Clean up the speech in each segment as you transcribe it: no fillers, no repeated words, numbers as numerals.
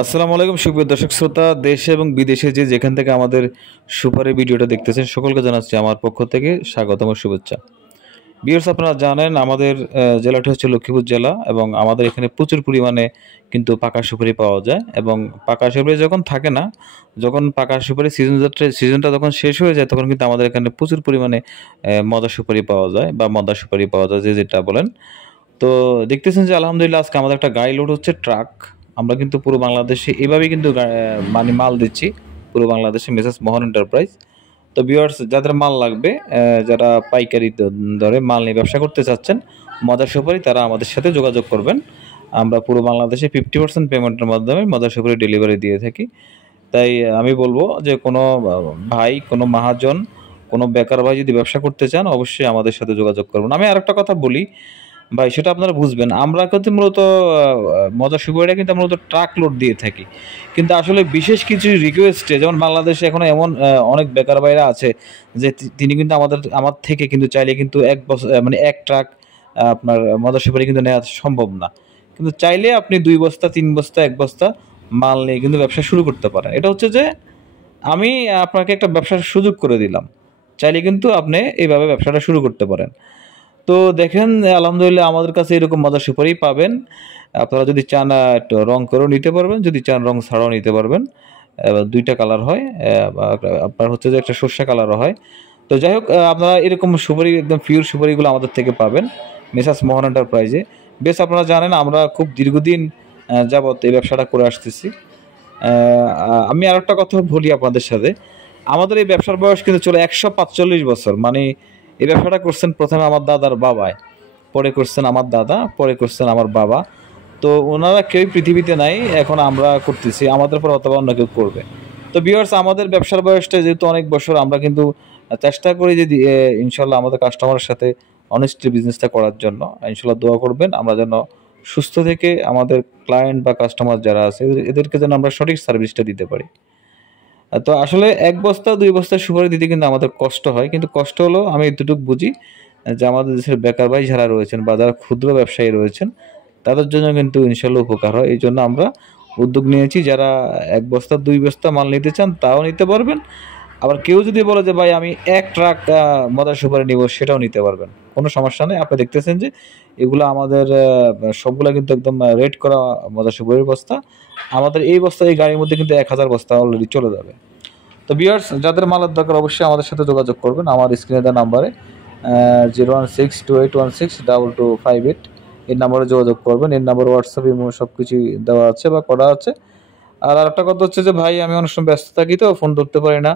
আসসালামু আলাইকুম সুপ্রিয় দর্শক শ্রোতা, দেশে এবং বিদেশে যে যেখান থেকে আমাদের সুপারের ভিডিওটা দেখতেছেন সকলকে জানাচ্ছি আমার পক্ষ থেকে স্বাগতম ও শুভেচ্ছা। ভিউয়ার্স, আপনারা জানেন আমাদের জেলাটি হচ্ছে লক্ষ্মীপুর জেলা এবং আমাদের এখানে প্রচুর পরিমাণে কিন্তু পাকা সুপারি পাওয়া যায় এবং পাকা সুপারি যখন থাকে না, যখন পাকা সুপারি সিজনটা যখন শেষ হয়ে যায় তখন কিন্তু আমাদের এখানে প্রচুর পরিমাণে মদা সুপারি পাওয়া যায় বা মদা সুপারি পাওয়া যায় যে যেটা বলেন। তো দেখতেছেন যে আলহামদুলিল্লাহ আজকে আমাদের একটা গাড়ি লোড হচ্ছে ট্রাক। আমরা কিন্তু পুরো বাংলাদেশে এভাবেই কিন্তু মানে মাল দিচ্ছি পুরো বাংলাদেশে মেসার্স মোহন এন্টারপ্রাইজ। তো ভিউয়ার্স, যাদের মাল লাগবে, যারা পাইকারি দরে মাল নিয়ে ব্যবসা করতে চাচ্ছেন মদার সুপারি, তারা আমাদের সাথে যোগাযোগ করবেন। আমরা পুরো বাংলাদেশে 50% পেমেন্টের মাধ্যমে মদার সুপারি ডেলিভারি দিয়ে থাকি। তাই আমি বলবো যে কোনো ভাই, কোনো মহাজন, কোনো বেকার ভাই যদি ব্যবসা করতে চান অবশ্যই আমাদের সাথে যোগাযোগ করবেন। আমি আরেকটা কথা বলি ভাই, সেটা আপনারা বুঝবেন। আমরা কিন্তু মূলত মজার সুবিধাটা কিন্তু মূলত ট্রাক লোড দিয়ে থাকি, কিন্তু আসলে বিশেষ কিছু রিকোয়েস্টে, যেমন বাংলাদেশে এখন এমন অনেক বেকার ভাইরা আছে যে তিনি কিন্তু আমার থেকে কিন্তু চাইলে কিন্তু এক বছর মানে এক ট্রাক আপনার মজার সুপারি কিন্তু নেওয়া সম্ভব না, কিন্তু চাইলে আপনি 2 বস্তা 3 বস্তা 1 বস্তা মাল নিয়ে কিন্তু ব্যবসা শুরু করতে পারেন। এটা হচ্ছে যে আমি আপনাকে একটা ব্যবসার সুযোগ করে দিলাম, চাইলে কিন্তু আপনি এইভাবে ব্যবসাটা শুরু করতে পারেন। তো দেখেন, আলহামদুলিল্লাহ আমাদের কাছে এরকম মজার সুপারি পাবেন। আপনারা যদি চান একটু রং করেও নিতে পারবেন, যদি চান রং ছাড়াও নিতে পারবেন। দুইটা কালার হয়, বা আপনার হচ্ছে যে একটা সর্ষে কালারও হয়। তো যাই হোক, আপনারা এরকম সুপারি, একদম পিওর সুপারিগুলো আমাদের থেকে পাবেন মেসার্স মোহন এন্টারপ্রাইজে। বেশ, আপনারা জানেন আমরা খুব দীর্ঘদিন যাবৎ এই ব্যবসাটা করে আসতেছি। আমি আর একটা কথা বলি আপনাদের সাথে, আমাদের এই ব্যবসার বয়স কিন্তু চলে 145 বছর। মানে এই ব্যবসাটা করছেন প্রথমে আমার দাদার বাবায়, পরে করছেন আমার দাদা, পরে করছেন আমার বাবা। তো ওনারা কেউই পৃথিবীতে নাই, এখন আমরা করতেছি, আমাদের পর অথবা অন্য কেউ করবে। তো ভিউয়ার্স, আমাদের ব্যবসার বয়সটা যেহেতু অনেক বছর, আমরা কিন্তু চেষ্টা করি যে ইনশাল্লাহ আমাদের কাস্টমারের সাথে অনেস্টলি বিজনেসটা করার জন্য। ইনশাল্লাহ দোয়া করবেন আমরা যেন সুস্থ থেকে আমাদের ক্লায়েন্ট বা কাস্টমার যারা আছে এদেরকে যেন আমরা সঠিক সার্ভিসটা দিতে পারি। তো আসলে 1 বস্তা 2 বস্তা সুপারি দিতে কিন্তু আমাদের কষ্ট হয়, কিন্তু কষ্ট হলো আমি এতটুকু বুঝি যে আমাদের দেশের বেকার ভাই যারা রয়েছেন বা যারা ক্ষুদ্র ব্যবসায়ী রয়েছেন তাদের জন্য কিন্তু ইনশাল্লাহ উপকার হয়। এই জন্য আমরা উদ্যোগ নিয়েছি, যারা 1 বস্তা 2 বস্তা মাল নিতে চান তাও নিতে পারবেন। আবার কেউ যদি বলে যে ভাই আমি 1 ট্রাক মদার সুপারি নিব, সেটাও নিতে পারবেন, কোনো সমস্যা নেই। আপনি দেখতেছেন যে এগুলো আমাদের সবগুলা কিন্তু একদম রেড করা মদার সুপারির বস্তা। আমাদের এই বস্তা, এই গাড়ির মধ্যে কিন্তু 1000 বস্তা অলরেডি চলে যাবে। তো ভিউয়ার্স, যাদের মালের দরকার অবশ্যই আমাদের সাথে যোগাযোগ করবেন আমার স্ক্রিনে দেওয়া নাম্বারে 01628162258 এই নাম্বারে যোগাযোগ করবেন। এই নাম্বার হোয়াটসঅ্যাপ ইমো সব কিছুই দেওয়া আছে বা করা আছে। আর আরেকটা কথা হচ্ছে যে ভাই, আমি অনেক সময় ব্যস্ত থাকি তো ফোন ধরতে পারি না।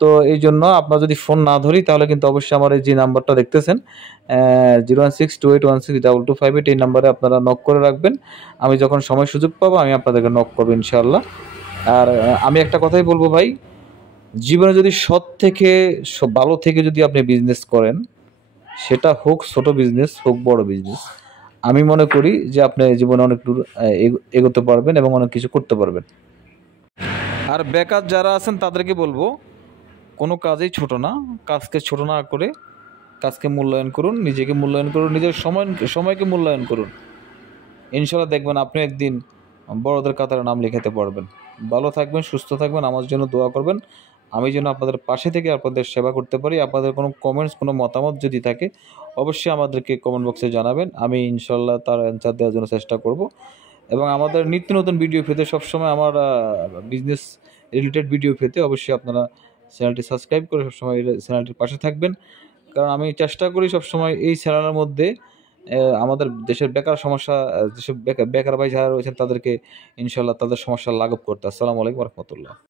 তো এই জন্য আপনার যদি ফোন না ধরি তাহলে কিন্তু অবশ্যই আমার এই যে নাম্বারটা দেখতেছেন 01628162258 এই নাম্বারে আপনারা নক করে রাখবেন। আমি যখন সময় সুযোগ পাবো আমি আপনাদেরকে নক করবো ইনশাআল্লাহ। আর আমি একটা কথাই বলবো ভাই, জীবনে যদি সৎ থেকে ভালো থেকে যদি আপনি বিজনেস করেন, সেটা হোক ছোট বিজনেস হোক বড় বিজনেস, আমি মনে করি যে আপনি জীবনে অনেক দূর এগোতে পারবেন এবং অনেক কিছু করতে পারবেন। আর বেকার যারা আছেন তাদেরকে বলবো, কোনো কাজেই ছোট না, কাজকে ছোট না করে কাজকে মূল্যায়ন করুন, নিজেকে মূল্যায়ন করুন, নিজের সময়কে মূল্যায়ন করুন। ইনশাল্লাহ দেখবেন আপনি একদিন বড়দের কাতারে নাম লিখাতে পারবেন। ভালো থাকবেন, সুস্থ থাকবেন, আমার জন্য দোয়া করবেন। আমি যেন আপনাদের পাশে থেকে আপনাদের সেবা করতে পারি। আপনাদের কোনো কমেন্টস, কোনো মতামত যদি থাকে অবশ্যই আমাদেরকে কমেন্ট বক্সে জানাবেন। আমি ইনশাল্লাহ তার অ্যান্সার দেওয়ার জন্য চেষ্টা করব। এবং আমাদের নিত্য নতুন ভিডিও পেতে, সবসময় আমার বিজনেস রিলেটেড ভিডিও পেতে অবশ্যই আপনারা চ্যানেলটি সাবস্ক্রাইব করে সবসময় চ্যানেলটির পাশে থাকবেন। কারণ আমি চেষ্টা করি সবসময় এই চ্যানেলের মধ্যে আমাদের দেশের বেকার সমস্যা, যেসব বেকার ভাই যারা রয়েছেন তাদেরকে ইনশাল্লাহ তাদের সমস্যা লাঘব করতে। আসসালামু আলাইকুম রহমতুল্লাহ।